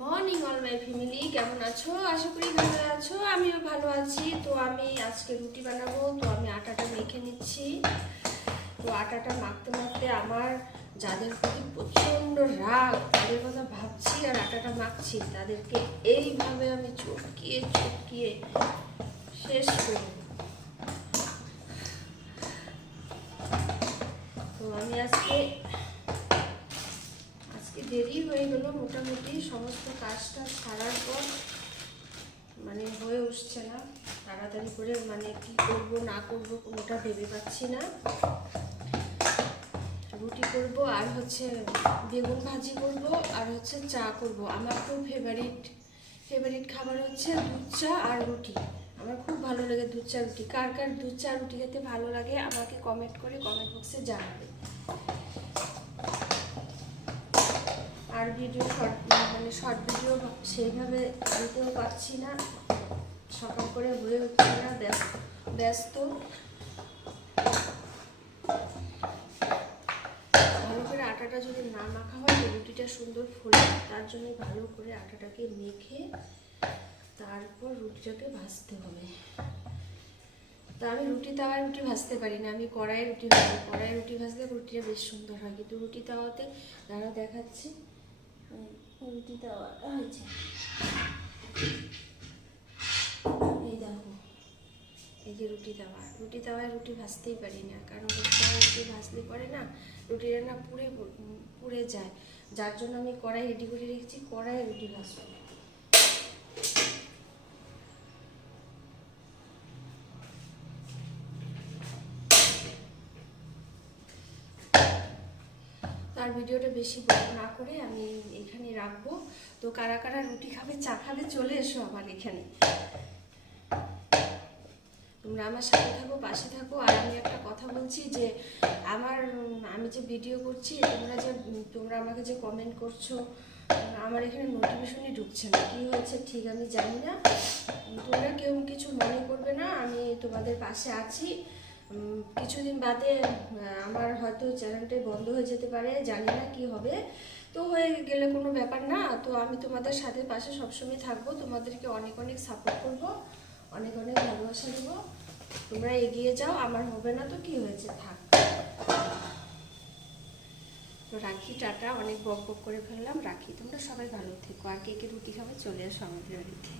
Morning all my family, কেমন আছো? আশা করি ভালো আছো। আমিও ভালো আছি। তো আমি আজকে রুটি বানাবো, তো আমি আটাটা মেখে নিচ্ছি। তো আটাটা মাখতে মাখতে আমার যাদের প্রতি প্রচণ্ড রাগ, তাদের কথা ভাবছি আর আটাটা মাখছি, তাদেরকে এইভাবে আমি চটকিয়ে চটকিয়ে শেষ করব। তো আমি আজকে দেরি হয়ে গেল, মোটামুটি সমস্ত কাজটা সারার পর মানে হয়ে উঠছে না তাড়াতাড়ি করে, মানে কি করব না করব কোনোটা ভেবে পাচ্ছি না। রুটি করব আর হচ্ছে বেগুন ভাজি করব আর হচ্ছে চা করব। আমার খুব ফেভারিট খাবার হচ্ছে দুধ চা আর রুটি। আমার খুব ভালো লাগে দুধ চা রুটি। কার কার দুধ চা রুটি খেতে ভালো লাগে আমাকে কমেন্ট বক্সে জানাবে। আর ভিডিও শর্ট ভিডিও সেইভাবে দিতেও পারছি না, সকাল করে হয়ে উঠছে না, ব্যস্ত। ভালো করে আটাটা যদি না মাখা হয় তো রুটিটা সুন্দর ফোলে, তার জন্য ভালো করে আটাটাকে মেখে তারপর রুটিটাকে ভাজতে হবে। তা আমি রুটি তাওয়ায় রুটি ভাজতে পারি না, আমি কড়াইয়ে রুটি ভাজি। কড়াইয়ে রুটি ভাজলে রুটিটা বেশ সুন্দর হয়, কিন্তু রুটি তাওয়াতে দাঁড়া দেখাচ্ছি। রুটি তাওয়া হয়েছে, এই দেখো, এই যে রুটি তাওয়ায় রুটি ভাজতেই পারি না, কারণ রুটি ভাজলে পরে না রুটিটা না পুড়ে যায়। যার জন্য আমি কড়াই রেডি করে রেখেছি, কড়াইয়ে রুটি ভাজবো। আর ভিডিওটা বেশি বড় না করে আমি এখানে রাখবো। তো কারা কারা রুটি খাবে, চা খাবে, চলে এসো আমার এখানে। তোমরা আমার সাথে থাকো, পাশে থাকো। আর আমি একটা কথা বলছি যে আমি যে ভিডিও করছি, তোমরা আমাকে যে কমেন্ট করছো, আমার এখানে নোটিফিকেশনই ঢুকছে না। কি হয়েছে ঠিক আমি জানি না। তোমরা কেউ কিছু মনে করবে না, আমি তোমাদের পাশে আছি। কিছুদিন বাদে আমার হয়তো চ্যানেলটাই বন্ধ হয়ে যেতে পারে, জানি না কি হবে। তো হয়ে গেলে কোনো ব্যাপার না। তো আমি তোমাদের সাথে পাশে সবসময় থাকবো, তোমাদেরকে অনেক অনেক সাপোর্ট করবো, অনেক অনেক ভালোবাসা দেবো। তোমরা এগিয়ে যাও, আমার হবে না তো কি হয়েছে, থাক। তো রাখি, টাটা। অনেক বক বক করে ফেললাম, রাখি। তোমরা সবাই ভালো থেকো। আর কে কে রুটি খাবে চলে আসো আমাদের বাড়িতে।